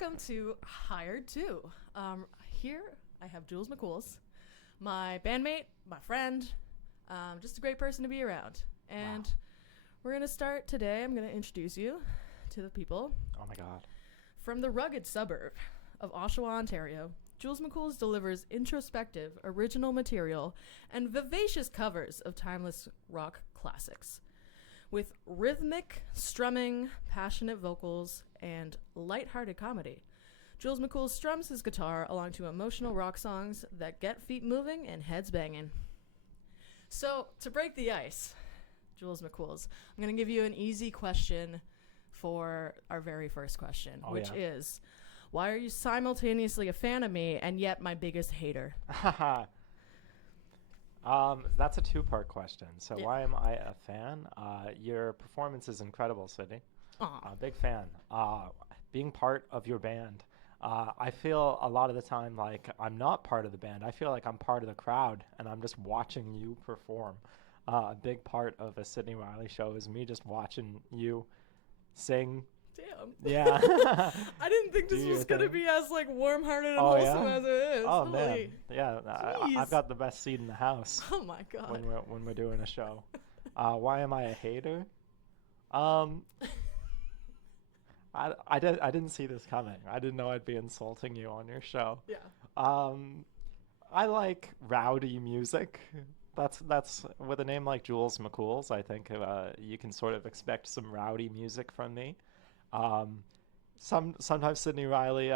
welcome to Hired To. Here I have Jules McCools, my bandmate, my friend, just a great person to be around. And we're going to start today. I'm going to introduce you to the people. Oh my God. From the rugged suburb of Oshawa, Ontario, Jules McCools delivers introspective, original material and vivacious covers of timeless rock classics. With rhythmic strumming, passionate vocals, and lighthearted comedy, Jules McCools strums his guitar along to emotional rock songs that get feet moving and heads banging. So, to break the ice, Jules McCools, I'm going to give you an easy question for our very first question, which is, why are you simultaneously a fan of me and yet my biggest hater? That's a two-part question. So why am I a fan? Your performance is incredible, Sydney. Big fan. Being part of your band. I feel a lot of the time like I'm not part of the band. I feel like I'm part of the crowd and I'm just watching you perform. A big part of a Sydney Riley show is me just watching you sing. Damn. Yeah. I didn't think this was going to be as like warm-hearted and wholesome as it is. Oh, man. Yeah. I've got the best seat in the house. Oh, my God. When we're doing a show. Why am I a hater? I didn't see this coming. I didn't know I'd be insulting you on your show. Yeah. I like rowdy music. That's with a name like Jules McCools, I think you can sort of expect some rowdy music from me. Sometimes Sydney Riley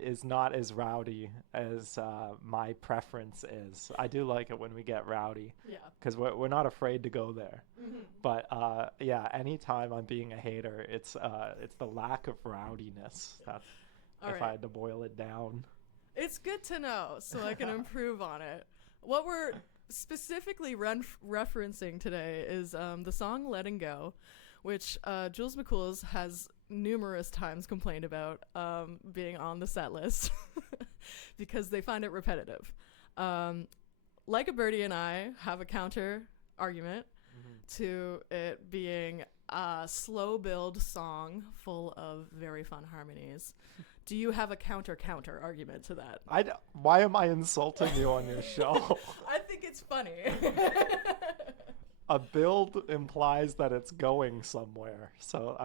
is not as rowdy as my preference is. I do like it when we get rowdy. Yeah. Because we're not afraid to go there. Mm-hmm. But anytime I'm being a hater, it's the lack of rowdiness. That's All if right. I had to boil it down. It's good to know so I can improve on it. What we're specifically referencing today is the song Letting Go, which Jules McCools has numerous times complained about being on the set list because they find it repetitive. Like a Birdie and I have a counter argument to it being a slow build song full of very fun harmonies. Do you have a counter argument to that? Why am I insulting you on your show? I think it's funny. A build implies that it's going somewhere. So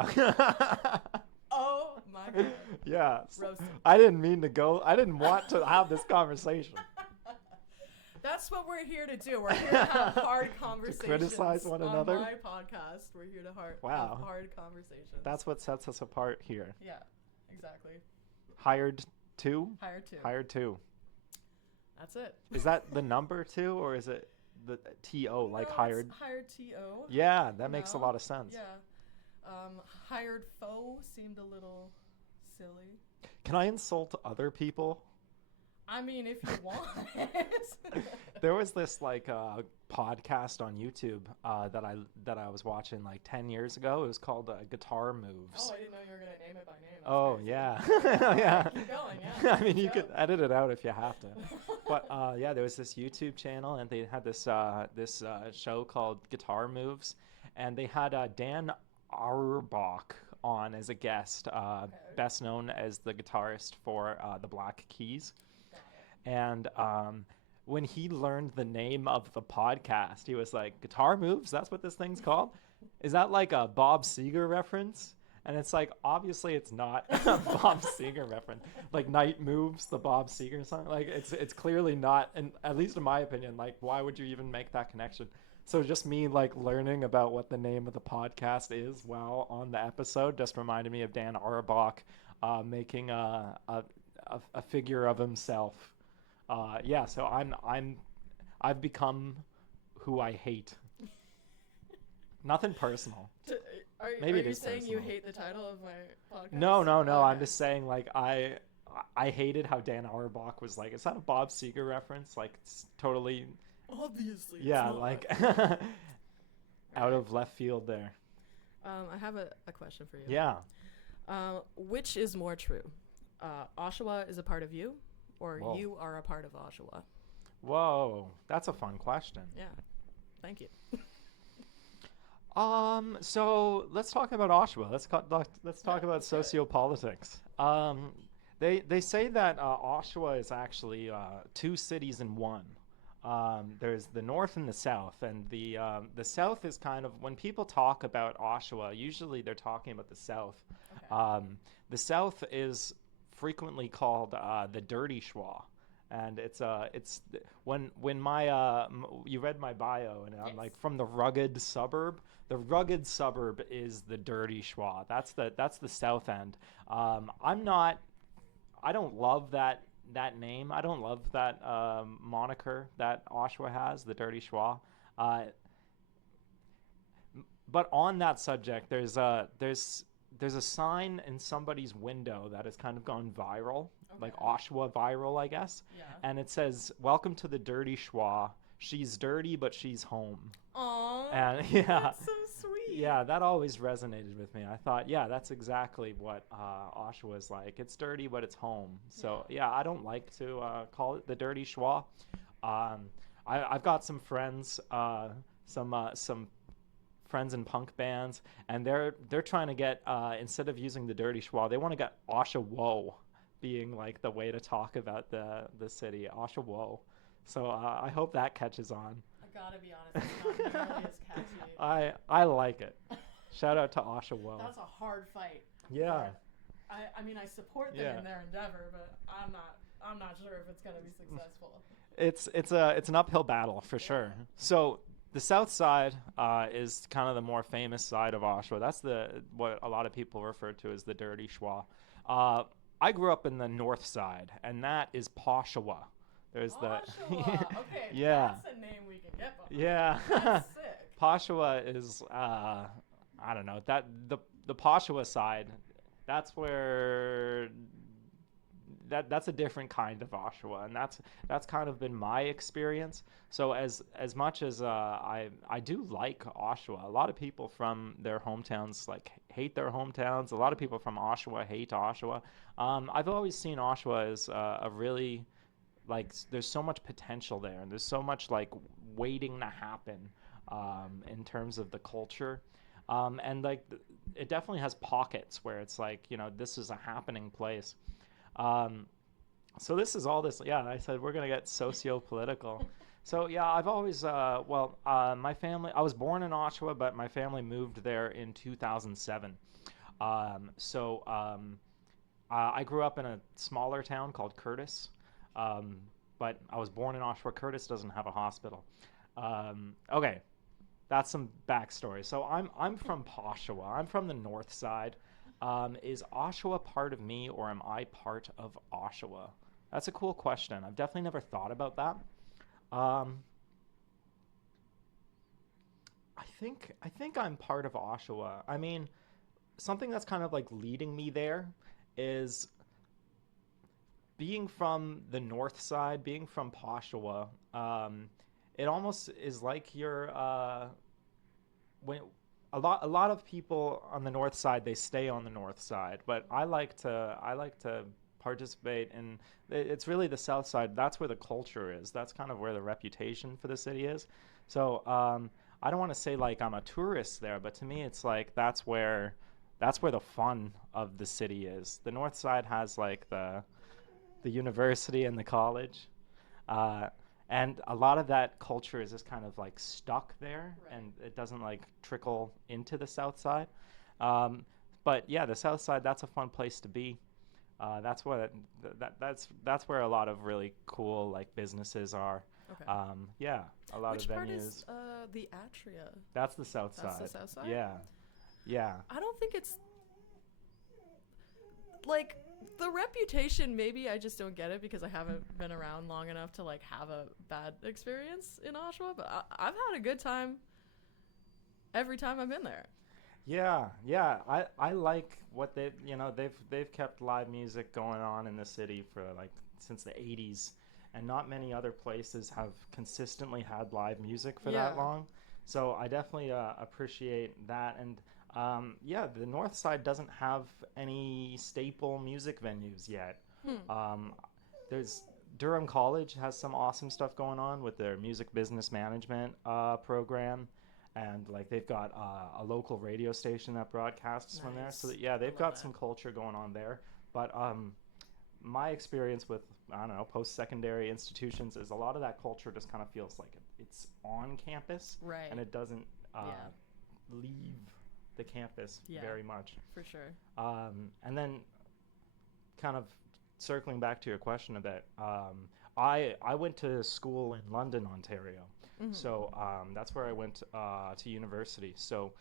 Oh my God. Yeah. Roasted. I didn't mean to go. I didn't want to have this conversation. That's what we're here to do. We're here to have hard conversations. To criticize one another? On my podcast, we're here to have hard conversations. That's what sets us apart here. Yeah, exactly. Hired to? Hired to. Hired to. That's it. Is that the number 2 or is it the T-O, like hired? It's hired T-O. Yeah, that makes a lot of sense. Yeah. Hired foe seemed a little silly. Can I insult other people? I mean, if you want. There was this podcast on YouTube that I was watching like 10 years ago. It was called Guitar Moves. Oh, I didn't know you were gonna name it by name. Oh crazy. Yeah. Yeah. Keep going. Yeah. I mean, you could edit it out if you have to. But there was this YouTube channel, and they had this show called Guitar Moves, and they had Dan Auerbach on as a guest, best known as the guitarist for the Black Keys. And when he learned the name of the podcast, he was like, Guitar Moves? That's what this thing's called? Is that like a Bob Seger reference? And it's like, obviously it's not a Bob Seger reference. Like Night Moves, the Bob Seger song. Like it's clearly not, and at least in my opinion, like why would you even make that connection? So just me like learning about what the name of the podcast is while on the episode just reminded me of Dan Auerbach making a figure of himself. So I've become who I hate. Nothing personal. Are Maybe you it is saying personal. you hate the title of my podcast? No. Okay. I'm just saying like I hated how Dan Auerbach was like, is that a Bob Seger reference? Like it's totally Obviously. yeah, like out of left field there. I have a question for you. Yeah. Which is more true? Oshawa is a part of you, or Whoa. you are a part of Oshawa? Whoa, that's a fun question. Yeah. Thank you. So let's talk about Oshawa. Let's talk about sociopolitics. They say that Oshawa is actually two cities in one. There's the north and the south, and the south is kind of when people talk about Oshawa, usually they're talking about the south. Okay. The south is frequently called the Dirty Schwa, and it's when my you read my bio, and I'm Yes. like from the rugged suburb. The rugged suburb is the Dirty Schwa. That's the south end. I don't love that name. I don't love that moniker that Oshawa has, the Dirty Schwa. Uh, but on that subject, there's a sign in somebody's window that has kind of gone viral, like Oshawa viral, I guess. Yeah. And it says, "Welcome to the Dirty Schwa. She's dirty, but she's home." Aww. And yeah. That's so sweet. Yeah, that always resonated with me. I thought, yeah, that's exactly what Oshawa is like. It's dirty, but it's home. So, yeah, I don't like to call it the Dirty Schwa. I've got some friends, some friends in punk bands, and they're trying to get, instead of using the Dirty Schwa, they want to get Oshawa being like the way to talk about the city, Oshawa. So I hope that catches on. Gotta be honest, it's not nearly as catchy. I like it. Shout out to Oshawa. That's a hard fight. Yeah. I mean, I support them in their endeavor, but I'm not sure if it's gonna be successful. It's an uphill battle for sure. So the south side is kind of the more famous side of Oshawa. That's what a lot of people refer to as the Dirty Schwa. I grew up in the north side, and that is Poshawa. There's Oshawa. Okay, yeah. That's a name we can get behind. Yeah. That's sick. Poshawa is I don't know, that the Poshawa side, that's where that's a different kind of Oshawa, and that's kind of been my experience. So as much as I do like Oshawa, a lot of people from their hometowns like hate their hometowns. A lot of people from Oshawa hate Oshawa. I've always seen Oshawa as a really, like, there's so much potential there, and there's so much like waiting to happen in terms of the culture, and like it definitely has pockets where it's like, you know, this is a happening place. So this is all this. Yeah, I said we're gonna get socio-political. So yeah, I've always my family. I was born in Oshawa, but my family moved there in 2007. I grew up in a smaller town called Curtis. But I was born in Oshawa. Curtis doesn't have a hospital. Okay, that's some backstory. So I'm from Oshawa. I'm from the north side. Is Oshawa part of me, or am I part of Oshawa? That's a cool question. I've definitely never thought about that. I think I'm part of Oshawa. I mean, something that's kind of like leading me there is being from the north side, being from Oshawa. It almost is like you're when a lot of people on the north side, they stay on the north side, but I like to participate in. It's really the south side. That's where the culture is. That's kind of where the reputation for the city is. So I don't want to say like I'm a tourist there, but to me it's like that's where the fun of the city is. The north side has like the university and the college, and a lot of that culture is just kind of like stuck there, right, and it doesn't like trickle into the south side. But yeah, the south side, that's a fun place to be. That's that's where a lot of really cool like businesses are. Okay. Yeah, a lot Which of venues. part is the Atria? That's the south side. That's the south side? Yeah. Yeah. I don't think it's like the reputation. Maybe I just don't get it because I haven't been around long enough to like have a bad experience in Oshawa, but I've had a good time every time I've been there. Yeah. I like what they've kept live music going on in the city for like since the 80s, and not many other places have consistently had live music for that long. So I definitely appreciate that. And the north side doesn't have any staple music venues yet. There's Durham College has some awesome stuff going on with their music business management program, and like they've got a local radio station that broadcasts from there. So they've got some culture going on there. But my experience with, I don't know, post-secondary institutions is a lot of that culture just kind of feels like it's on campus, Right. and it doesn't Yeah. leave the campus Yeah. very much. For sure. And then, kind of circling back to your question a bit, I went to school in London, Ontario. Mhm. So that's where I went to university. So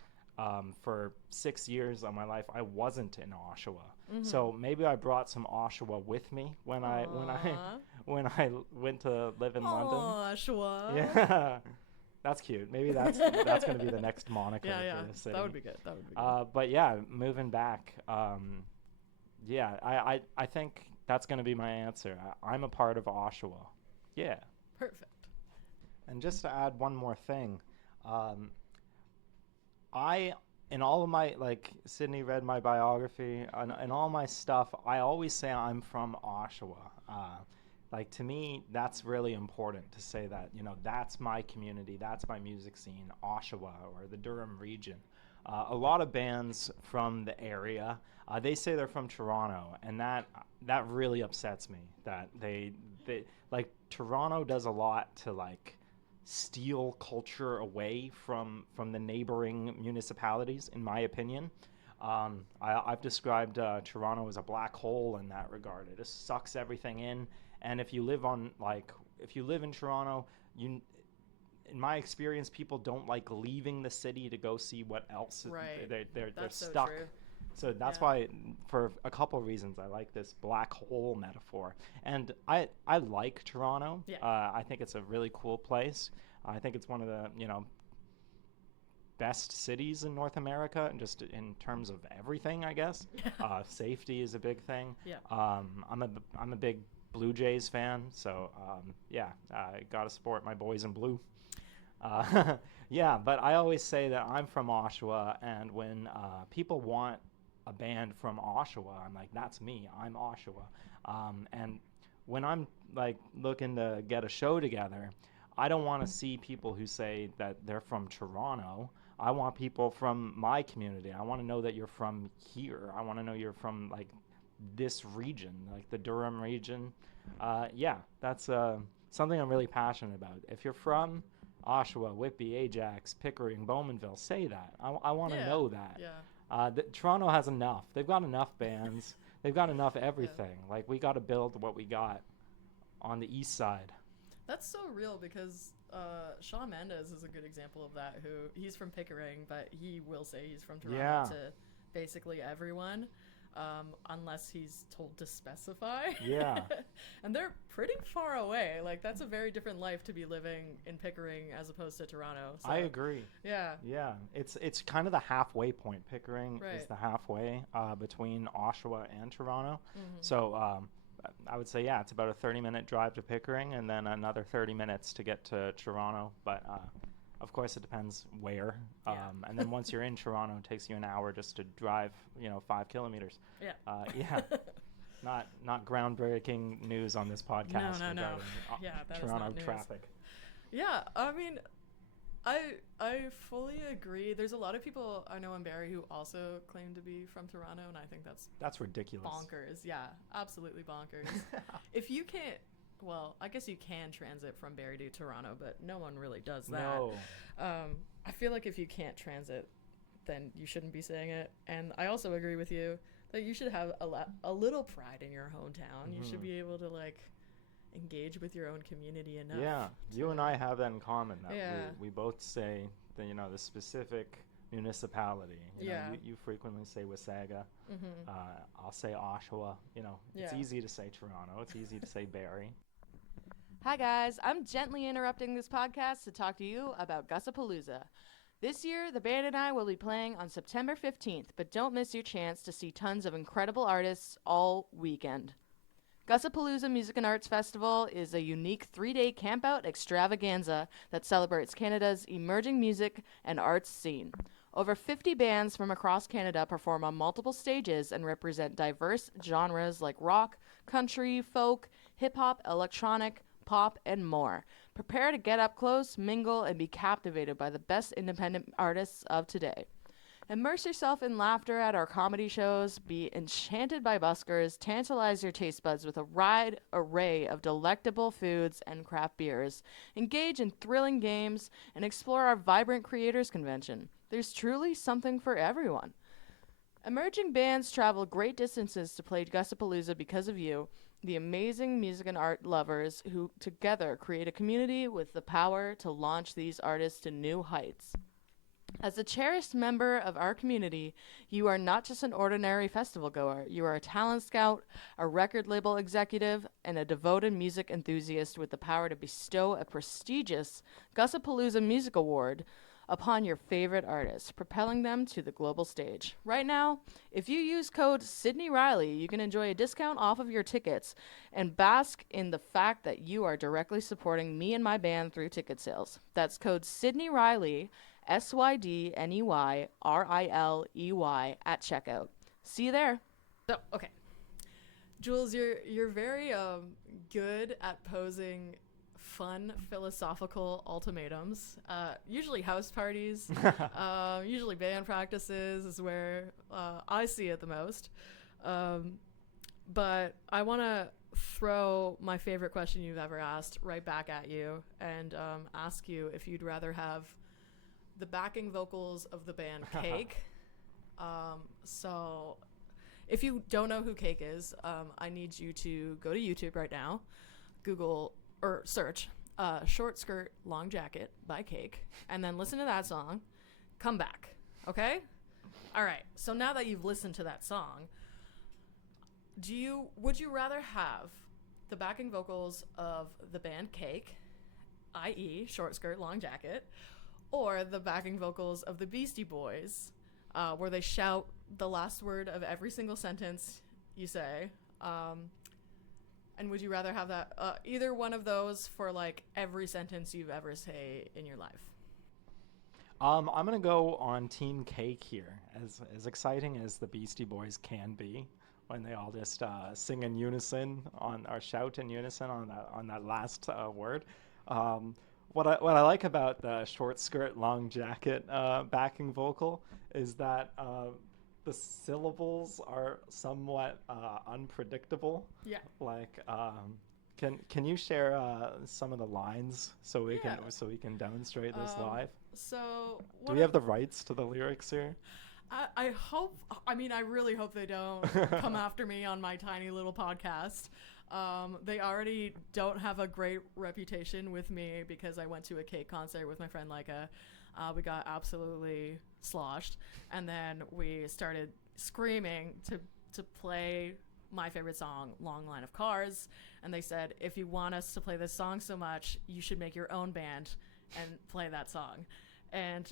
for 6 years of my life, I wasn't in Oshawa. Mhm. So maybe I brought some Oshawa with me when I Aw. went to live in London. Oshawa. Yeah, that's cute. Maybe that's going to be the next moniker Yeah. for the city. That would be good. That would be good. But yeah, moving back, yeah, I think that's going to be my answer. I'm a part of Oshawa. Yeah. Perfect. And just to add one more thing, in all of my, like, Sydney read my biography, and all my stuff, I always say I'm from Oshawa. Like, to me, that's really important to say that, that's my community, that's my music scene, Oshawa, or the Durham region. A lot of bands from the area, they say they're from Toronto, and that really upsets me, that they like, Toronto does a lot to, like, steal culture away from the neighboring municipalities, in my opinion. I've described Toronto as a black hole in that regard. It just sucks everything in. And if you live in Toronto, in my experience, people don't like leaving the city to go see what else. Right. They're That's so stuck. true. So that's Yeah. why, for a couple of reasons, I like this black hole metaphor. And I like Toronto. Yeah. I think it's a really cool place. I think it's one of the, best cities in North America, and just in terms of everything, I guess. Safety is a big thing. Yeah. I'm a big Blue Jays fan, so yeah, I gotta support my boys in blue. Yeah, but I always say that I'm from Oshawa, and when people want a band from Oshawa, I'm like, that's me. I'm Oshawa. And when I'm like looking to get a show together, I don't want to see people who say that they're from Toronto. I want people from my community. I want to know that you're from here. I want to know you're from, like, this region, like the Durham region. Yeah, that's something I'm really passionate about. If you're from Oshawa, Whitby, Ajax, Pickering, Bowmanville, say that. I want to know that. Yeah. Toronto has enough. They've got enough bands. They've got enough everything. Yeah. Like, we got to build what we got on the east side. That's so real, because Shawn Mendes is a good example of that. He's from Pickering, but he will say he's from Toronto to basically everyone, unless he's told to specify. Yeah. And they're pretty far away. Like, that's a very different life to be living in Pickering as opposed to Toronto. So, I agree. Yeah. Yeah. It's kind of the halfway point. Pickering is Right. the halfway between Oshawa and Toronto. Mm-hmm. So I would say, yeah, it's about a 30-minute drive to Pickering, and then another 30 minutes to get to Toronto. But of course, it depends where. Yeah. And then once you're in Toronto, it takes you an hour just to drive, 5 kilometers. Yeah. Yeah. Not groundbreaking news on this podcast. No. regarding, Yeah, that is Toronto not news. traffic. Yeah, I mean, I fully agree. There's a lot of people I know in Barrie who also claim to be from Toronto, and I think that's ridiculous. bonkers. Yeah, absolutely bonkers. If you can't, well, I guess you can transit from Barrie to Toronto, but no one really does that. No. I feel like if you can't transit, then you shouldn't be saying it. And I also agree with you that you should have a little pride in your hometown. Mm-hmm. You should be able to, like, engage with your own community enough. Yeah, you and I have that in common. That Yeah. we both say the the specific municipality. You frequently say Wasaga. Mm-hmm. I'll say Oshawa. It's Yeah. easy to say Toronto. It's easy to say Barrie. Hi guys, I'm gently interrupting this podcast to talk to you about Gussapolooza. This year, the band and I will be playing on September 15th, but don't miss your chance to see tons of incredible artists all weekend. Gussapolooza Music and Arts Festival is a unique 3-day campout extravaganza that celebrates Canada's emerging music and arts scene. Over 50 bands from across Canada perform on multiple stages and represent diverse genres like rock, country, folk, hip-hop, electronic, pop, and more. Prepare to get up close, mingle, and be captivated by the best independent artists of today. Immerse yourself in laughter at our comedy shows, be enchanted by buskers, tantalize your taste buds with a wide array of delectable foods and craft beers, engage in thrilling games, and explore our vibrant creators convention. There's truly something for everyone. Emerging bands travel great distances to play Gussapolooza because of you, the amazing music and art lovers who together create a community with the power to launch these artists to new heights. As a cherished member of our community, you are not just an ordinary festival goer. You are a talent scout, a record label executive, and a devoted music enthusiast with the power to bestow a prestigious Gussapolooza Music Award upon your favorite artists, propelling them to the global stage. Right now, if you use code Sydney Riley, you can enjoy a discount off of your tickets and bask in the fact that you are directly supporting me and my band through ticket sales. That's code Sydney Riley, SYDNEYRILEY at checkout. See you there. So, okay. Jules, you're very good at posing fun philosophical ultimatums. Usually house parties, usually band practices is where I see it the most. But I want to throw my favorite question you've ever asked right back at you and ask you if you'd rather have the backing vocals of the band Cake. So if you don't know who Cake is, I need you to go to YouTube right now, Google or search Short Skirt Long Jacket by Cake, and then listen to that song. Come back, okay? All right, so now that you've listened to that song, would you rather have the backing vocals of the band Cake, i.e. Short Skirt Long Jacket, or the backing vocals of the Beastie Boys, where they shout the last word of every single sentence you say? And would you rather have that either one of those for like every sentence you've ever say in your life? I'm gonna go on Team Cake here. As exciting as the Beastie Boys can be, when they all just sing in unison or shout in unison on that last word. What I like about the Short Skirt Long Jacket backing vocal is that the syllables are somewhat unpredictable. Yeah. Like, can you share some of the lines so we can demonstrate this live? So do we have the rights to the lyrics here? I hope. I mean, I really hope they don't come after me on my tiny little podcast. They already don't have a great reputation with me because I went to a Cake concert with my friend Leica. We got absolutely sloshed, and then we started screaming to play my favorite song, Long Line of Cars, and they said, if you want us to play this song so much, you should make your own band and play that song. And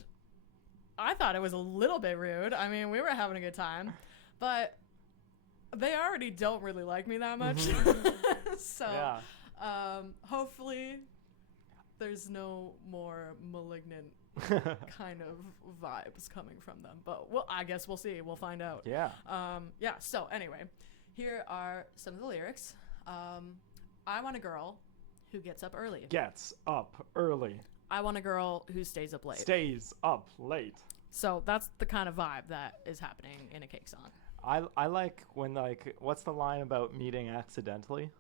I thought it was a little bit rude. I mean, we were having a good time, but they already don't really like me that much. So yeah. Hopefully there's no more malignant kind of vibes coming from them, but I guess we'll see. We'll find out. Yeah. So anyway, here are some of the lyrics. I want a girl who gets up early. Gets up early. I want a girl who stays up late. Stays up late. So that's the kind of vibe that is happening in a Cake song. I like when, like, what's the line about meeting accidentally?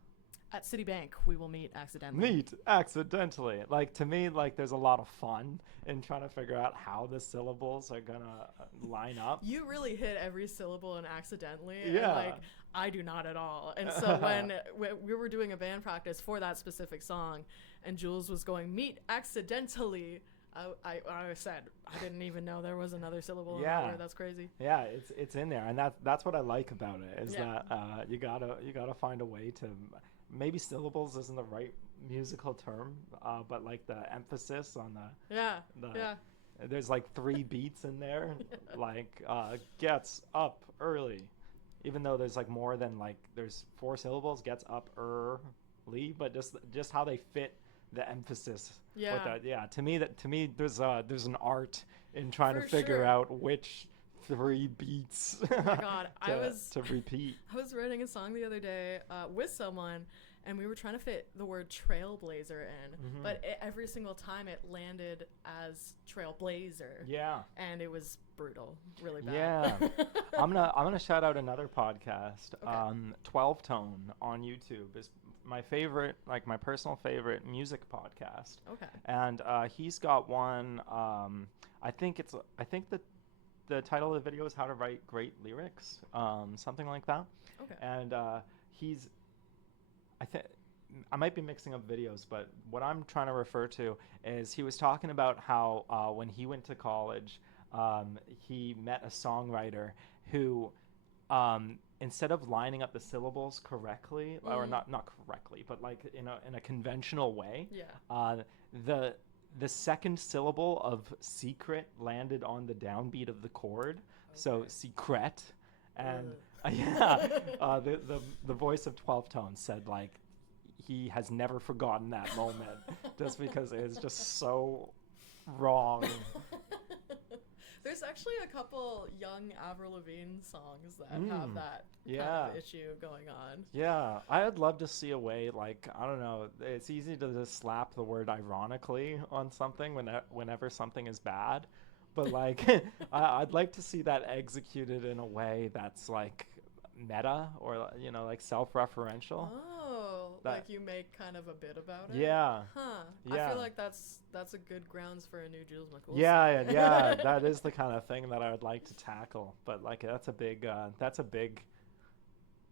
At Citibank, we will meet accidentally. Meet accidentally. Like, to me, like, there's a lot of fun in trying to figure out how the syllables are gonna line up. You really hit every syllable in accidentally. Yeah. And, like, I do not at all. And so when we were doing a band practice for that specific song, and Jules was going, meet accidentally, I said, I didn't even know there was another syllable in that word. That's crazy. Yeah, it's in there. And that's what I like about it, is that you gotta find a way to... Maybe syllables isn't the right musical term, but like the emphasis on there's like 3 beats in there, like gets up early, even though there's like more than like there's 4 syllables. Gets up early, but just how they fit the emphasis. With that. To me there's an art in trying to figure out which 3 beats oh my God. to repeat. I was writing a song the other day with someone, and we were trying to fit the word trailblazer in, Mm-hmm. but every single time it landed as trailblazer. Yeah. And it was brutal, really bad. Yeah. I'm gonna shout out another podcast. Okay. 12 Tone on YouTube is my favorite, like my personal favorite music podcast. Okay. And he's got one. I think the title of the video is How to Write Great Lyrics, something like that. Okay. And I might be mixing up videos, but what I'm trying to refer to is he was talking about how when he went to college, he met a songwriter who, instead of lining up the syllables correctly, or not correctly, but like in a conventional way, the second syllable of secret landed on the downbeat of the chord, so secret, and the voice of 12 Tones said like he has never forgotten that moment just because it is just so wrong. There's actually a couple young Avril Lavigne songs that have that kind of issue going on. Yeah, I'd love to see a way, like, I don't know, it's easy to just slap the word ironically on something whenever something is bad. But, like, I'd like to see that executed in a way that's, like, meta or, you know, like self-referential. Oh, like you make kind of a bit about it? Yeah. Huh. Yeah. I feel like that's a good grounds for a new Jules McCools Yeah, song. yeah, that is the kind of thing that I would like to tackle. But, like, that's a big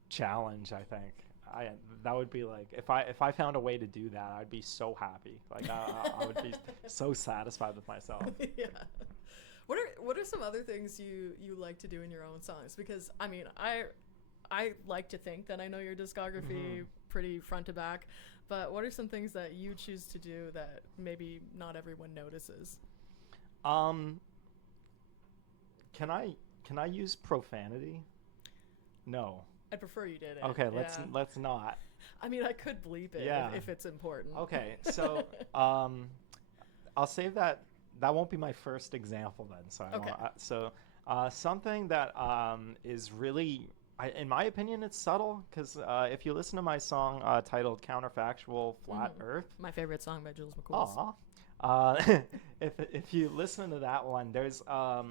challenge, I think. That would be like if I found a way to do that, I'd be so happy. Like I would be so satisfied with myself. Yeah. What are some other things you like to do in your own songs? Because I mean, I like to think that I know your discography pretty front to back, but what are some things that you choose to do that maybe not everyone notices? Can I use profanity? No. I'd prefer you did it. Okay, let's not. I mean, I could bleep it if it's important. Okay, so I'll save that. That won't be my first example then. So something that is really, in my opinion, it's subtle because if you listen to my song titled "Counterfactual Flat Earth," my favorite song by Jules McCools. If you listen to that one, there's a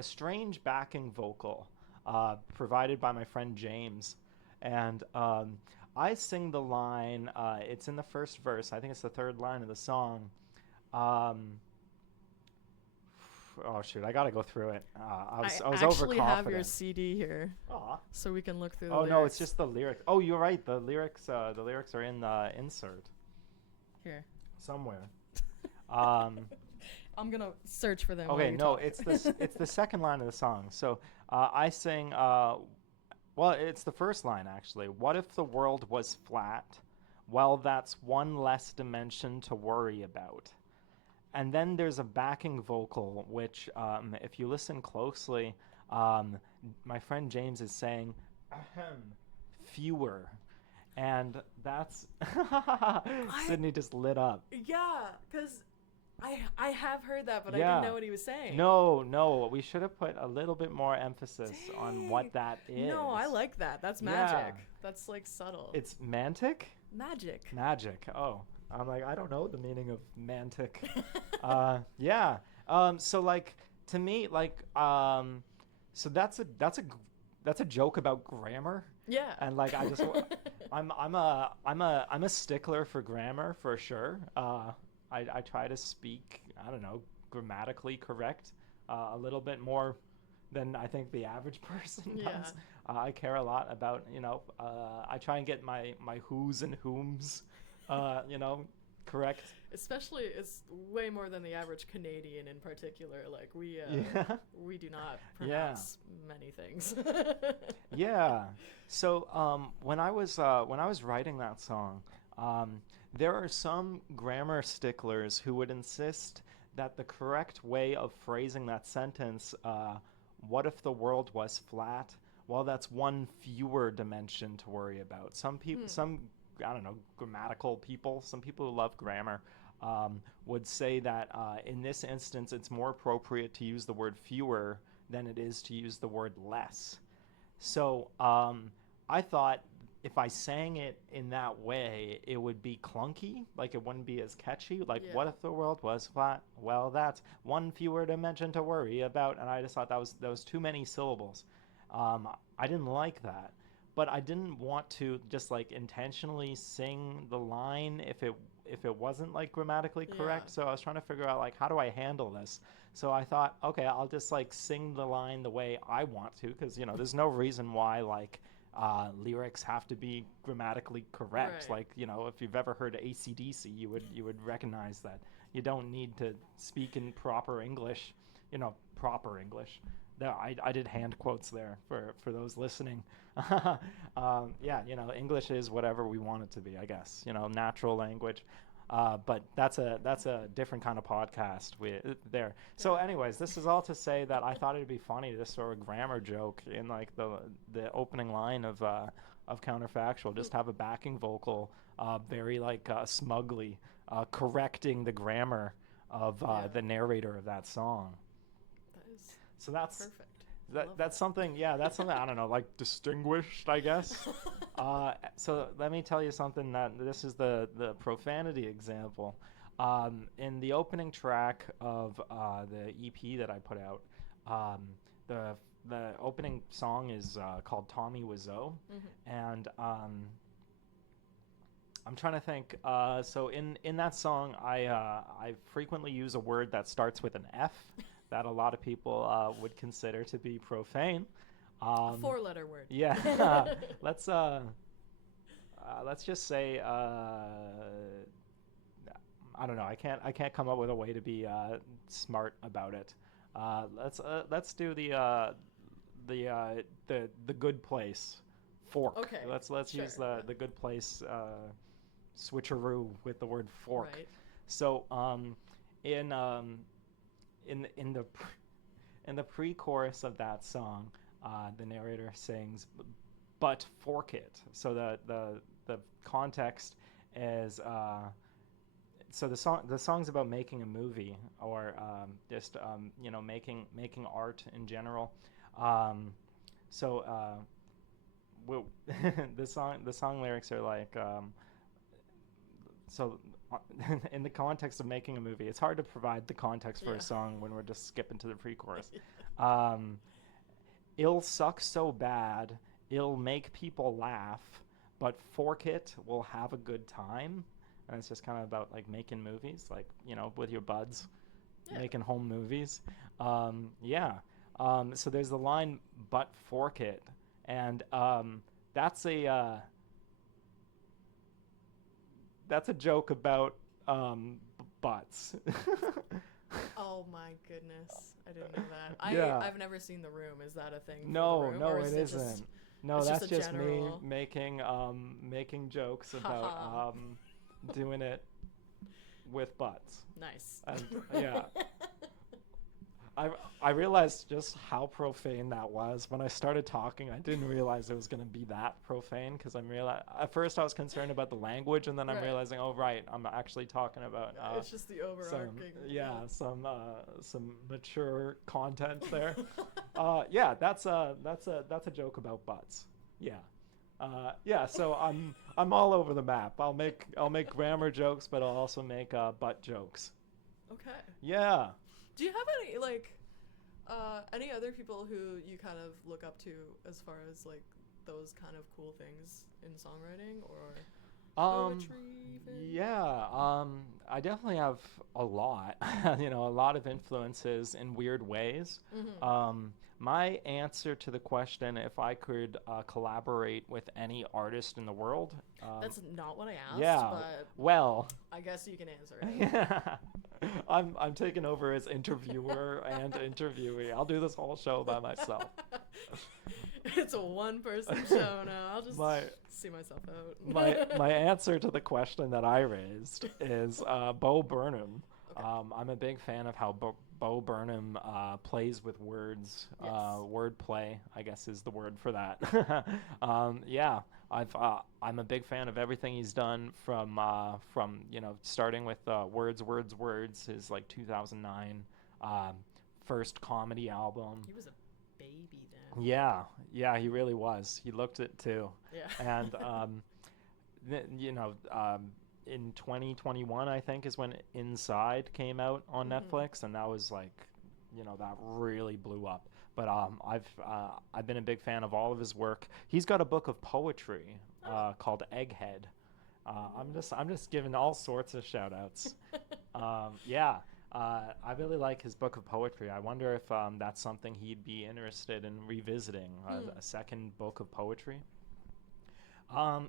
strange backing vocal provided by my friend James, and I sing the line. It's in the first verse. I think it's the third line of the song. Oh shoot! I gotta go through it. I was actually overconfident. Have your CD here, so we can look through. The lyrics. No, it's just the lyrics. Oh, you're right. The lyrics are in the insert. Here. Somewhere. I'm gonna search for them. Okay, no, it's the second line of the song. So I sing. Well, it's the first line actually. What if the world was flat? Well, that's one less dimension to worry about. And then there's a backing vocal, which, if you listen closely, my friend James is saying, ahem, fewer. And that's... Sydney just lit up. Yeah, because I have heard that, but I didn't know what he was saying. No, we should have put a little bit more emphasis on what that is. No, I like that. That's magic. That's, like, subtle. It's mantic? Magic. Oh. I'm like, I don't know the meaning of mantic. Yeah. So like to me, like, so that's a joke about grammar. Yeah. And like I just, I'm a stickler for grammar for sure. I try to speak, I don't know, grammatically correct a little bit more than I think the average person does. I care a lot about, you know, I try and get my who's and whom's. You know, correct. Especially, it's way more than the average Canadian in particular. Like we do not pronounce many things. Yeah. So when I was writing that song, there are some grammar sticklers who would insist that the correct way of phrasing that sentence, "What if the world was flat?" Well, that's one fewer dimension to worry about. Some people, I don't know, grammatical people, some people who love grammar would say that in this instance it's more appropriate to use the word fewer than it is to use the word less. So I thought if I sang it in that way, it would be clunky. Like, it wouldn't be as catchy. Like, what if the world was flat? Well, that's one fewer dimension to worry about. And I just thought that was too many syllables. I didn't like that. But I didn't want to just like intentionally sing the line if it wasn't like grammatically correct. So I was trying to figure out like, how do I handle this? So I thought, okay, I'll just like sing the line the way I want to, because there's no reason why like lyrics have to be grammatically correct. Right. Like, if you've ever heard AC/DC, you would recognize that you don't need to speak in proper English. Proper English. There, I did hand quotes there for those listening. Yeah, English is whatever we want it to be, I guess. Natural language. But that's a different kind of podcast there. So, anyways, this is all to say that I thought it'd be funny to just throw a grammar joke in like the opening line of Counterfactual. Just have a backing vocal, very like smugly correcting the grammar of the narrator of that song. So that's perfect. That's something. Yeah, that's something. I don't know, like distinguished, I guess. So let me tell you something. That this is the profanity example. In the opening track of the EP that I put out, the opening song is called "Tommy Wiseau," and I'm trying to think. So in that song, I frequently use a word that starts with an F. That a lot of people would consider to be profane. A four-letter word. Yeah. let's just say I don't know. I can't come up with a way to be smart about it. Let's do the Good Place fork. Okay. Let's use the Good Place switcheroo with the word fork. Right. So in the pre-chorus of that song, the narrator sings, "But fork it." So the context is so the song's about making a movie or just making art in general. The song lyrics are like so. In the context of making a movie, it's hard to provide the context for a song when we're just skipping to the pre-chorus. It'll suck so bad, it'll make people laugh, but fork it, we'll have a good time. And it's just kind of about like making movies, like with your buds, making home movies. So there's the line "but fork it," and that's a joke about butts. Oh my goodness, I didn't know that. I've never seen The Room. Is that a thing? No, for The Room, it isn't. No, that's just me making jokes about doing it with butts. Nice. And, yeah. I realized just how profane that was when I started talking. I didn't realize it was going to be that profane because at first I was concerned about the language, and then I'm realizing, oh right, I'm actually talking about it's just the overarching. Some mature content there. That's a joke about butts. Yeah. So I'm all over the map. I'll make grammar jokes, but I'll also make butt jokes. Okay. Yeah. Do you have any other people who you kind of look up to as far as like those kind of cool things in songwriting or poetry? I definitely have a lot. A lot of influences in weird ways. My answer to the question, if I could collaborate with any artist in the world, that's not what I asked. Yeah. But well, I guess you can answer it. Yeah. I'm taking over as interviewer and interviewee. I'll do this whole show by myself. It's a one-person show now. I'll just see myself out. my answer to the question that I raised is Bo Burnham. Okay. I'm a big fan of how Bo Burnham plays with words. Yes. Wordplay, I guess, is the word for that. I'm a big fan of everything he's done from starting with Words, his like 2009 first comedy album. He was a baby then. Yeah, yeah, he really was. He looked it too. Yeah. And you know, in 2021, I think is when Inside came out on Netflix, and that was like, you know, that really blew up. But I've been a big fan of all of his work. He's got a book of poetry called Egghead. I'm just giving all sorts of shout outs. Yeah. I really like his book of poetry. I wonder if that's something he'd be interested in revisiting, a second book of poetry.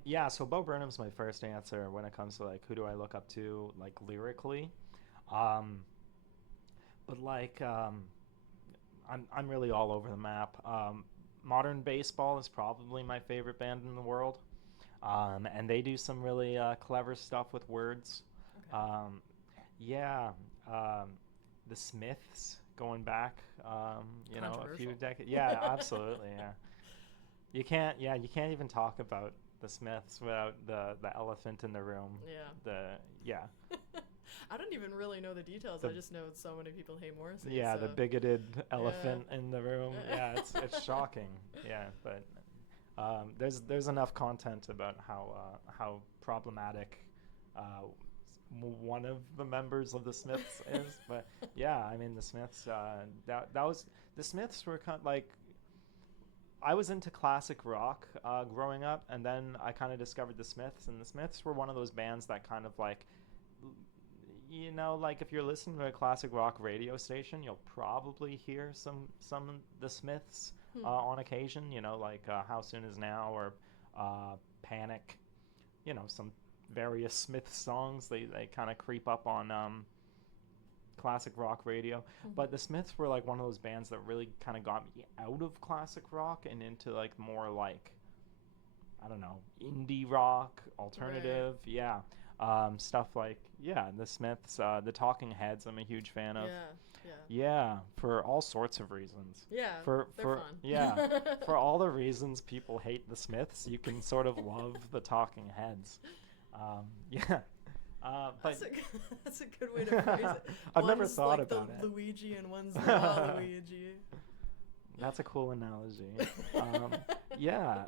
Yeah, so Bo Burnham's my first answer when it comes to like who do I look up to like lyrically. Um, but like I'm really all over the map. Modern Baseball is probably my favorite band in the world. And they do some really clever stuff with words. Okay. Yeah, the Smiths going back, you know, a few decades. Yeah, absolutely. Yeah, you can't. Yeah, you can't even talk about the Smiths without the elephant in the room. Yeah. I don't even really know the details. I just know so many people hate Morrissey. Yeah, so. the bigoted elephant in the room. Yeah, it's shocking. Yeah, but there's enough content about how problematic one of the members of the Smiths is. But yeah, I mean the Smiths. That was the Smiths were kind of like. I was into classic rock growing up, and then I kind of discovered the Smiths, and the Smiths were one of those bands that kind of like, you know, like if you're listening to a classic rock radio station, you'll probably hear some of the Smiths on occasion, you know, like How Soon Is Now or Panic, you know, some various Smiths songs. They kind of creep up on classic rock radio. But the Smiths were like one of those bands that really kind of got me out of classic rock and into like more like, I don't know, indie rock, alternative, yeah. Stuff like, yeah, the Smiths, the Talking Heads I'm a huge fan of. Yeah, for all sorts of reasons. Yeah, they're fun. Yeah, for all the reasons people hate the Smiths, you can sort of love the Talking Heads. Yeah. But that's a good way to phrase it. I've never thought about it. Luigi and one's the Waluigi. That's a cool analogy. Yeah,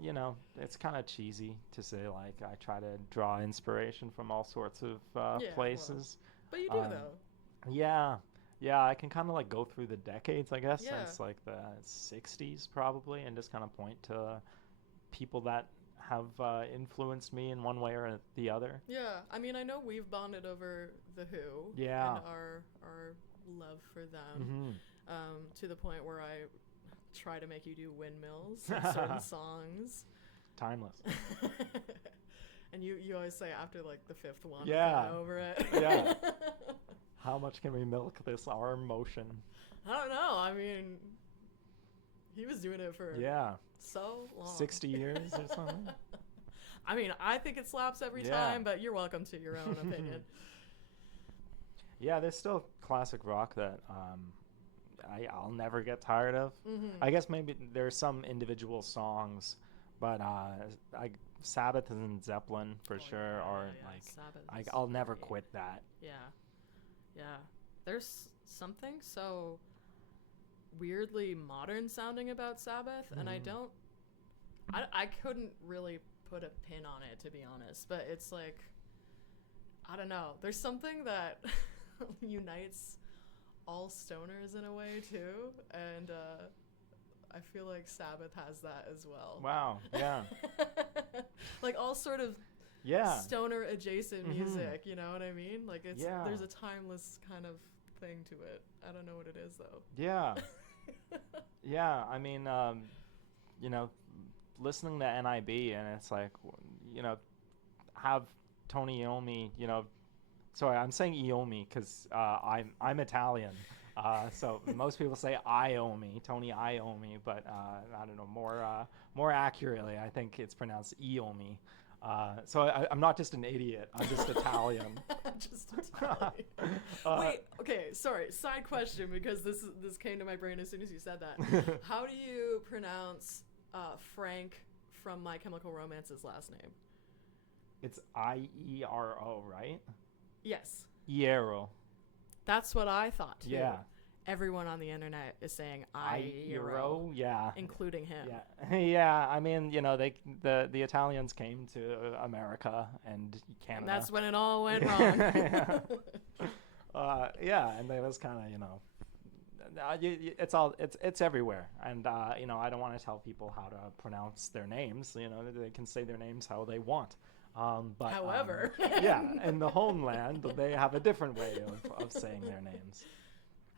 you know, it's kind of cheesy to say like I try to draw inspiration from all sorts of places. Well, but you do though. Yeah, I can kind of like go through the decades, I guess, Yeah. since like the 60s probably, and just kind of point to people that have influenced me in one way or the other. Yeah, I mean, I know we've bonded over The Who. Yeah. And our love for them. To the point where I try to make you do windmills in certain songs. Timeless. And you always say after like the fifth one, yeah, over it. Yeah. How much can we milk this arm motion? I don't know. I mean, he was doing it for so long. 60 years or something? I mean, I think it slaps every time, but you're welcome to your own opinion. Yeah, there's still classic rock that I'll never get tired of. I guess maybe there's some individual songs, but Sabbath and Zeppelin for sure are like I'll never quit that. Yeah. There's something so weirdly modern sounding about Sabbath, and I couldn't really put a pin on it, to be honest, but it's like, I don't know, there's something that unites all stoners in a way too, and I feel like Sabbath has that as well. Wow. Yeah. Like all sort of stoner adjacent music, you know what I mean? Like it's there's a timeless kind of thing to it. I don't know what it is though. Yeah. Yeah, I mean, you know, listening to NIB, and it's like, you know, have Tony Iommi, you know, sorry, I'm saying Iommi because I'm Italian, so most people say Iommi, Tony Iommi, but I don't know, more accurately, I think it's pronounced Iommi. So I'm not just an idiot, I'm just Italian. Just Italian. Wait, okay, sorry, side question, because this came to my brain as soon as you said that. How do you pronounce Frank from My Chemical Romance's last name? It's Iero, right? Yes. Iero. That's what I thought too. Yeah. everyone on the internet is saying Euro, yeah. including him. Yeah, yeah. I mean, the Italians came to America and Canada. And that's when it all went wrong. Yeah, and it was kind of, it's everywhere, and I don't want to tell people how to pronounce their names. They can say their names how they want. But however, yeah, in the homeland, they have a different way of saying their names.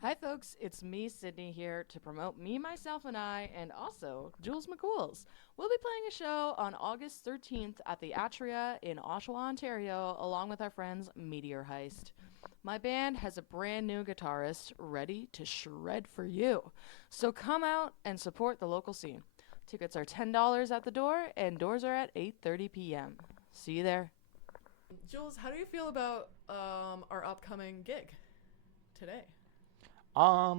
Hi, folks. It's me, Sydney, here to promote Me, Myself, and I, and also Jules McCools. We'll be playing a show on August 13th at the Atria in Oshawa, Ontario, along with our friends Meteor Heist. My band has a brand new guitarist ready to shred for you. So come out and support the local scene. Tickets are $10 at the door, and doors are at 8:30 p.m. See you there. Jules, how do you feel about our upcoming gig today? I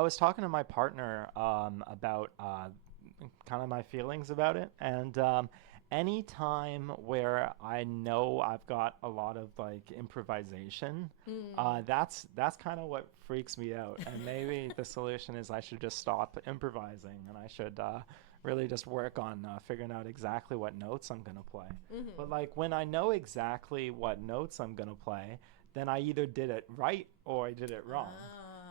was talking to my partner about kind of my feelings about it, and any time where I know I've got a lot of like improvisation, that's kind of what freaks me out. And maybe the solution is I should just stop improvising, and I should really just work on figuring out exactly what notes I'm gonna play. But like when I know exactly what notes I'm gonna play, then I either did it right or I did it wrong.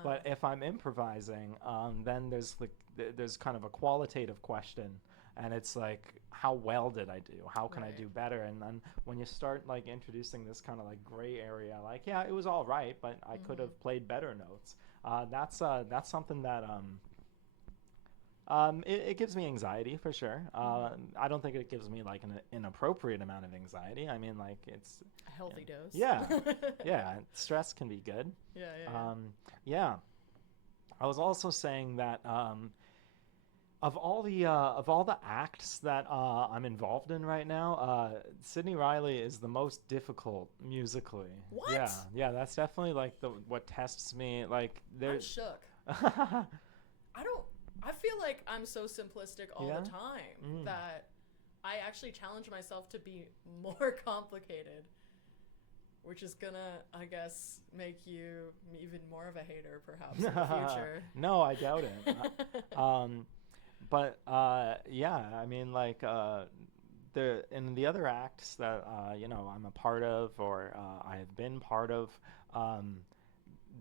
But if I'm improvising, then there's kind of a qualitative question, and it's like, how well did I do? How can I do better? And then when you start like introducing this kind of like gray area, like, yeah, it was all right, but I could have played better notes. That's something that it gives me anxiety for sure. I don't think it gives me like an inappropriate amount of anxiety. I mean, like it's a healthy dose. Yeah, yeah. Stress can be good. Yeah. I was also saying that of all the acts that I'm involved in right now, Sydney Riley is the most difficult musically. What? Yeah. That's definitely like what tests me. Like I'm shook. I feel like I'm so simplistic all the time that I actually challenge myself to be more complicated, which is gonna, I guess, make you even more of a hater perhaps in the future. No, I doubt it. But yeah, I mean, like in the other acts that I'm a part of or I have been part of,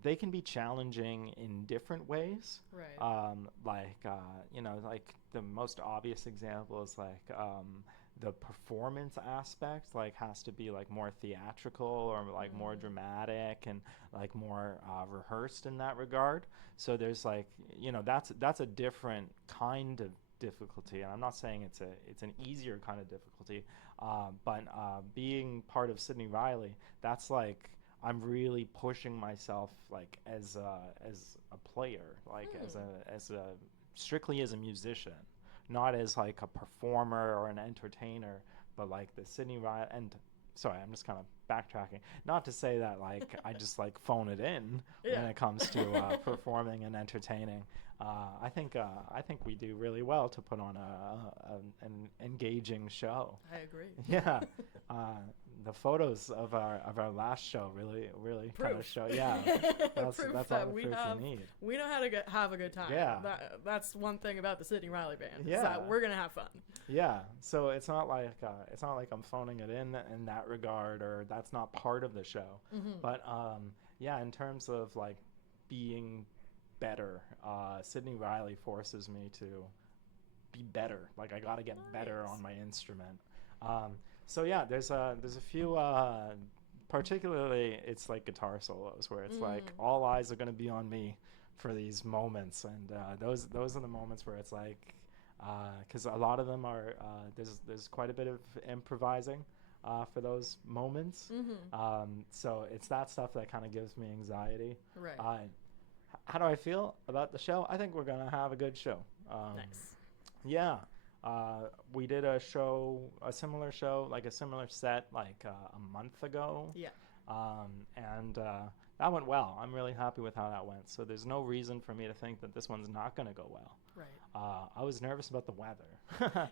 they can be challenging in different ways. Right. Like the most obvious example is like the performance aspect like has to be like more theatrical or like more dramatic and like more rehearsed in that regard. So there's like, that's a different kind of difficulty, and I'm not saying it's an easier kind of difficulty, but being part of Sydney Riley, that's like I'm really pushing myself like as a player, like as a strictly as a musician, not as like a performer or an entertainer, but like the Sydney Riley. And sorry, I'm just kind of backtracking. Not to say that like I just like phone it in when it comes to performing and entertaining. I think we do really well to put on an engaging show. I agree. Yeah. The photos of our last show really kind of show. Yeah, that's all the proof you need. We know how to have a good time. Yeah, that's one thing about the Sydney Riley band. Yeah, is that we're gonna have fun. Yeah, so it's not like I'm phoning it in that regard, or that's not part of the show. But yeah, in terms of like being better, Sydney Riley forces me to be better. Like I gotta get better on my instrument. So yeah, there's a few, particularly it's like guitar solos where it's like all eyes are going to be on me for these moments, and those are the moments where it's like, because a lot of them are there's quite a bit of improvising for those moments. So it's that stuff that kind of gives me anxiety. Right. How do I feel about the show? I think we're gonna have a good show. Nice. Yeah. We did a similar show, like a similar set, like a month ago. Yeah. And that went well. I'm really happy with how that went. So there's no reason for me to think that this one's not going to go well. Right. I was nervous about the weather.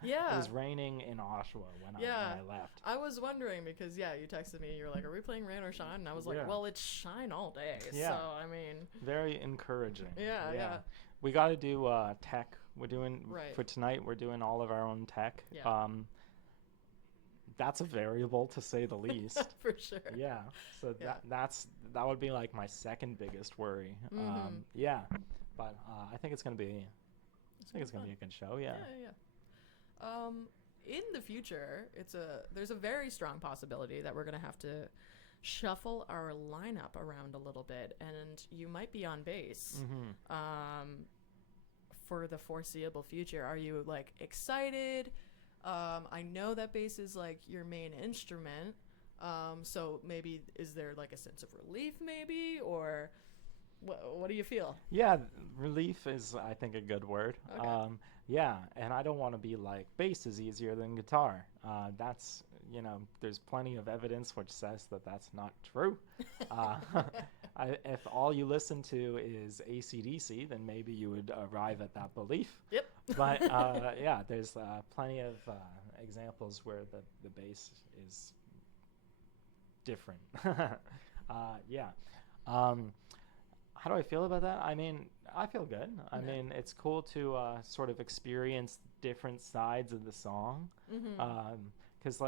Yeah. It was raining in Oshawa when I left. I was wondering because, you texted me. You were like, are we playing rain or shine? And I was like, well, it's shine all day. Yeah. So, I mean. Very encouraging. Yeah. We got to do tech. We're doing, right. for tonight, we're doing all of our own tech. Yeah. That's a variable, to say the least. For sure. Yeah. So that would be like my second biggest worry. Mm-hmm. Yeah. But I think it's going to be... I think it's gonna be a good show, yeah. In the future, there's a very strong possibility that we're gonna have to shuffle our lineup around a little bit, and you might be on bass for the foreseeable future. Are you like excited? I know that bass is like your main instrument, so maybe is there like a sense of relief, maybe, or? What do you feel? Yeah, relief is, I think, a good word. Okay. Yeah, and I don't want to be like, bass is easier than guitar. That's, there's plenty of evidence which says that that's not true. If all you listen to is AC/DC, then maybe you would arrive at that belief. Yep. But, there's plenty of examples where the bass is different. How do I feel about that? I mean, I feel good. I mean, it's cool to sort of experience different sides of the song. Because,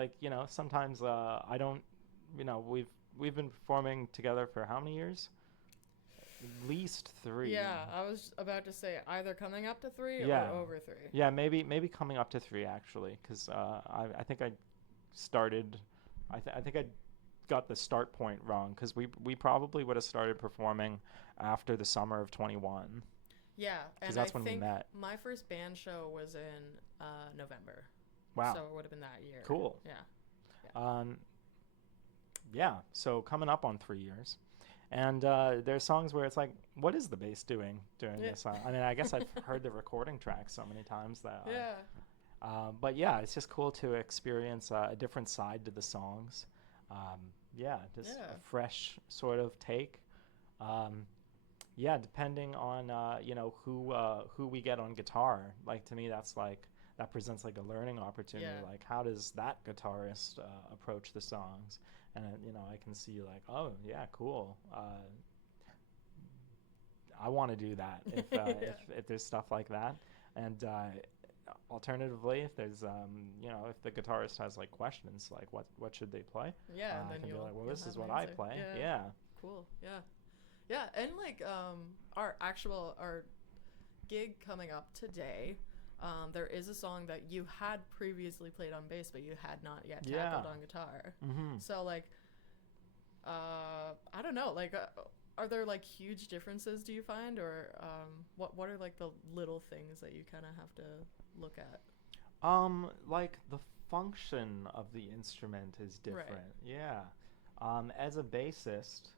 sometimes I don't, we've been performing together for how many years? At least 3. Yeah, I was about to say either coming up to 3 or over 3. Yeah, maybe coming up to 3, actually. Because I think I started, I think I got the start point wrong, because we probably would have started performing after the summer of 21. Yeah, and that's I when we think met. my first band show was in November. Wow. So it would have been that year. Cool. Yeah. So coming up on 3 years. And there's songs where it's like, what is the bass doing during this? I mean, I guess I've heard the recording track so many times that. But yeah, it's just cool to experience a different side to the songs. A fresh sort of take. Depending on who we get on guitar. Like, to me, that presents like a learning opportunity. Like, how does that guitarist approach the songs? And I can see like, oh yeah, cool. I want to do that if there's stuff like that. And alternatively, if there's if the guitarist has like questions, like what should they play? Yeah, and I then can be like, well, this is what answer. I play. Yeah. Cool. Yeah, and like our gig coming up today, there is a song that you had previously played on bass, but you had not yet tackled on guitar. So like, I don't know, like, are there like huge differences, do you find, or what are like the little things that you kind of have to look at? Like the function of the instrument is different. Right. Yeah. As a bassist,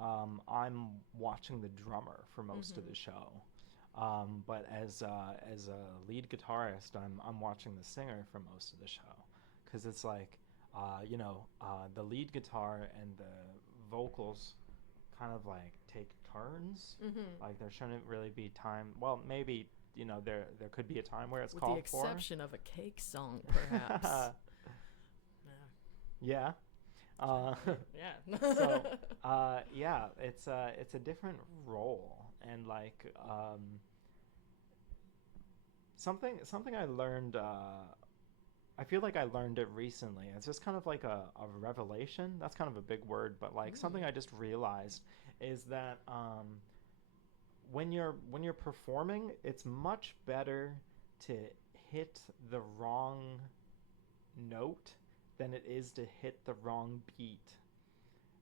I'm watching the drummer for most of the show. But as a lead guitarist, I'm watching the singer for most of the show, because it's like, the lead guitar and the vocals kind of like take turns. Like, there shouldn't really be time. Well, maybe there could be a time where it's called for. With the exception of a cake song, perhaps. Yeah. So it's a different role. And like something I learned, I feel like I learned it recently. It's just kind of like a revelation. That's kind of a big word, but like something I just realized is that when you're performing, it's much better to hit the wrong note than it is to hit the wrong beat.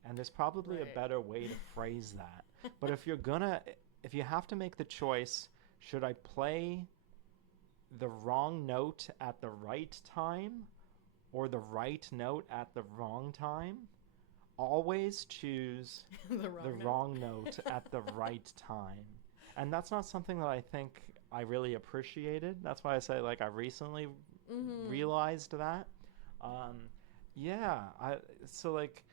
And there's probably a better way to phrase that. But if you have to make the choice, should I play the wrong note at the right time or the right note at the wrong time? Always choose the wrong note at the right time. And that's not something that I think I really appreciated. That's why I say, like, I recently realized that. So like,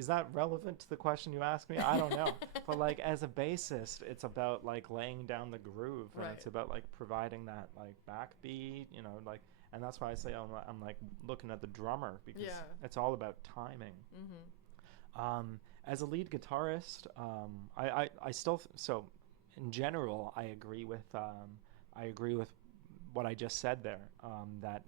is that relevant to the question you asked me? I don't know. But like as a bassist, it's about like laying down the groove, and Right. it's about like providing that like backbeat, like, and that's why I say I'm like looking at the drummer, because Yeah. it's all about timing. As a lead guitarist, I still so in general I agree with what I just said there. That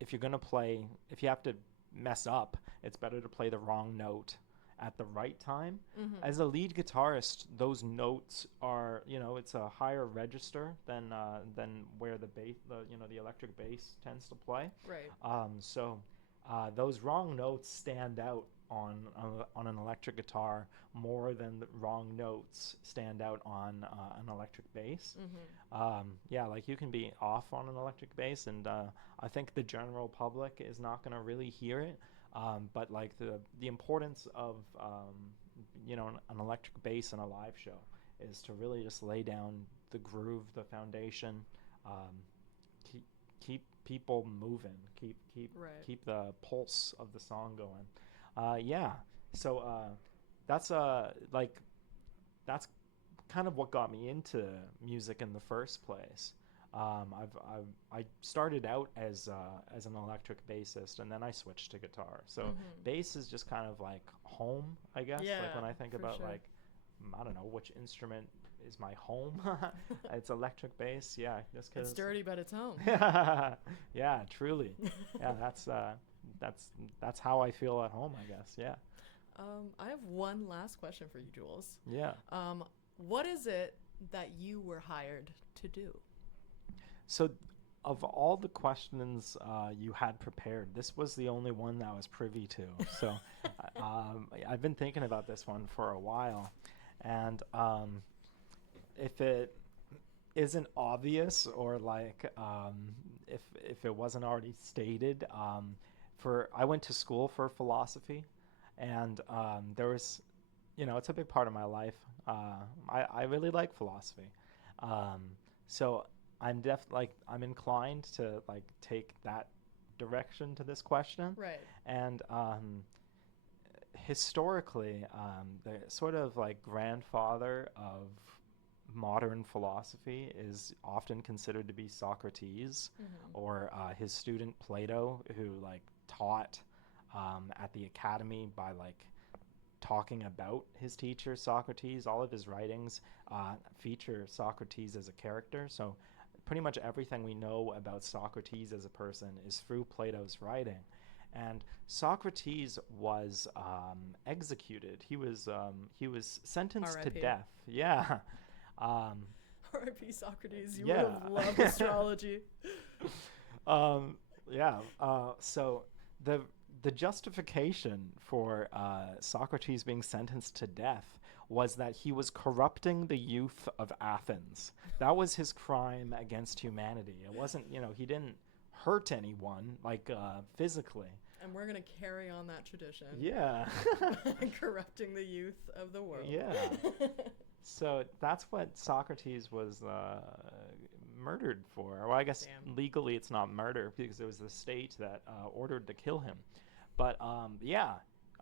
if you're gonna play, if you have to mess up, it's better to play the wrong note at the right time. As a lead guitarist, those notes are, it's a higher register than where the bass, the electric bass tends to play. Right. So those wrong notes stand out on an electric guitar more than the wrong notes stand out on an electric bass. Yeah, like you can be off on an electric bass, and I think the general public is not going to really hear it. But like the importance of an electric bass in a live show is to really just lay down the groove, the foundation, keep people moving, keep the pulse of the song going. Yeah, so that's that's kind of what got me into music in the first place. I started out as an electric bassist, and then I switched to guitar. So bass is just kind of like home, I guess. Yeah, like when I think about sure. like, I don't know which instrument is my home. It's electric bass. Yeah, just 'cause It's dirty, but it's home. Yeah, truly. Yeah, that's how I feel at home, I guess. Yeah. I have one last question for you, Jules. Yeah. What is it that you were hired to do? So, of all the questions you had prepared, this was the only one that I was privy to. So, I've been thinking about this one for a while, and if it isn't obvious, or like if it wasn't already stated, I went to school for philosophy, and there was, it's a big part of my life. I really like philosophy, so I'm inclined to like take that direction to this question. Right. And historically, the sort of like grandfather of modern philosophy is often considered to be Socrates, or his student Plato, who like taught at the academy by like talking about his teacher Socrates. All of his writings feature Socrates as a character. So pretty much everything we know about Socrates as a person is through Plato's writing. And Socrates was executed. He was sentenced to R.I.P. death. Yeah. R.I.P. Socrates. You Yeah. would have loved astrology. Yeah. So the justification for Socrates being sentenced to death was that he was corrupting the youth of Athens. That was his crime against humanity. It wasn't, he didn't hurt anyone, like physically. And we're going to carry on that tradition. Yeah. Corrupting the youth of the world. Yeah. So that's what Socrates was murdered for. Well, I guess legally it's not murder, because it was the state that ordered to kill him. But yeah.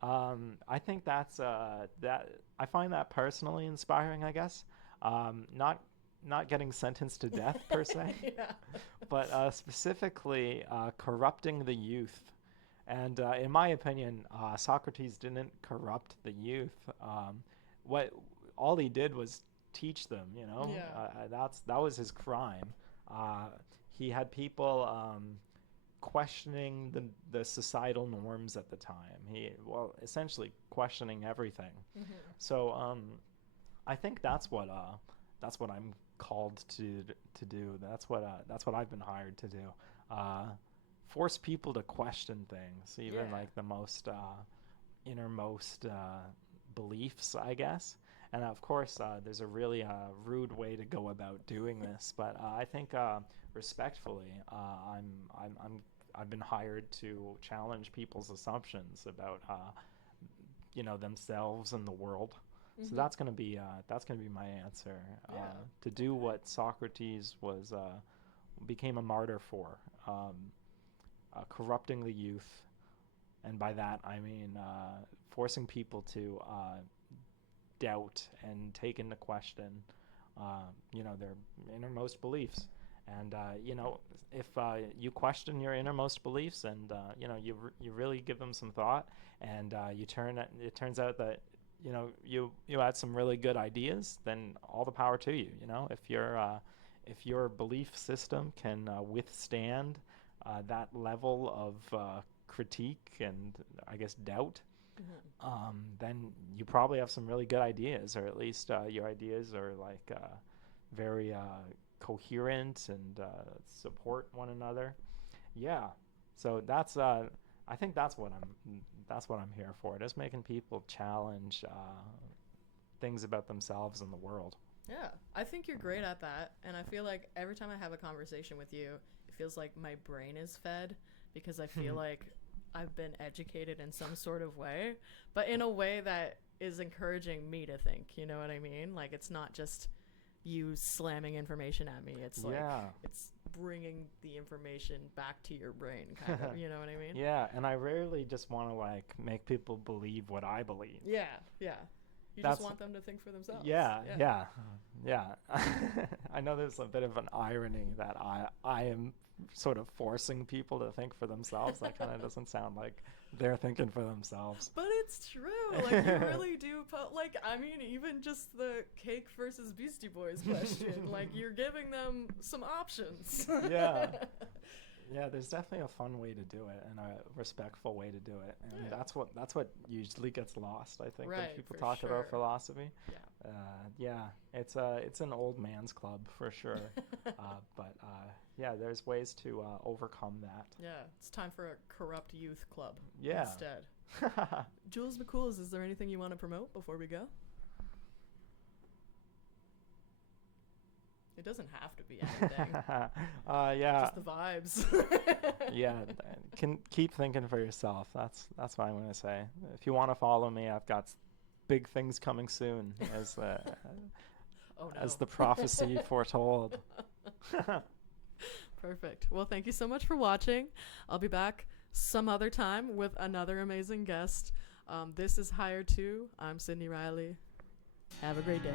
I think that's that. I find that personally inspiring, I guess. Not getting sentenced to death per se, Yeah. but specifically corrupting the youth. And in my opinion, Socrates didn't corrupt the youth. All he did was teach them. Yeah. That was his crime. He had people questioning the societal norms at the time. Essentially questioning everything. So I think that's what I'm called to do. That's what I've been hired to do. Force people to question things, even like the most innermost beliefs, I guess. And of course, there's a really rude way to go about doing this, but I think respectfully, I've been hired to challenge people's assumptions about themselves and the world. So that's gonna be my answer. To do what Socrates became a martyr for, corrupting the youth, and by that I mean forcing people to doubt and take into question, their innermost beliefs. And if you question your innermost beliefs, and you really give them some thought, and it turns out that you had some really good ideas, then all the power to you. If your belief system can withstand that level of critique and, I guess, doubt, then you probably have some really good ideas, or at least your ideas are like very coherent and support one another. Yeah. So that's I think that's what I'm here for. Just making people challenge things about themselves and the world. Yeah, I think you're great at that, and I feel like every time I have a conversation with you, it feels like my brain is fed, because I feel like I've been educated in some sort of way, but in a way that is encouraging me to think, you know what I mean? Like, it's not just you slamming information at me. It's like, it's bringing the information back to your brain, kind of, you know what I mean? Yeah, and I rarely just want to, like, make people believe what I believe. Yeah. You just want them to think for themselves. Yeah. I know there's a bit of an irony that I am sort of forcing people to think for themselves. That kind of doesn't sound like they're thinking for themselves. But it's true. Like, you really do. Like, I mean, even just the Cake versus Beastie Boys question. Like, you're giving them some options. Yeah, there's definitely a fun way to do it, and a respectful way to do it, and that's what usually gets lost, I think, when people talk about philosophy. It's an old man's club for sure, but there's ways to overcome that. Yeah, it's time for a corrupt youth club instead. Jules McCools, is there anything you want to promote before we go? It doesn't have to be anything. Just the vibes. Can keep thinking for yourself. That's what I'm gonna say. If you want to follow me, I've got big things coming soon, as as the prophecy foretold. Perfect. Well, thank you so much for watching. I'll be back some other time with another amazing guest. This is Higher 2. I'm Sydney Riley. Have a great day.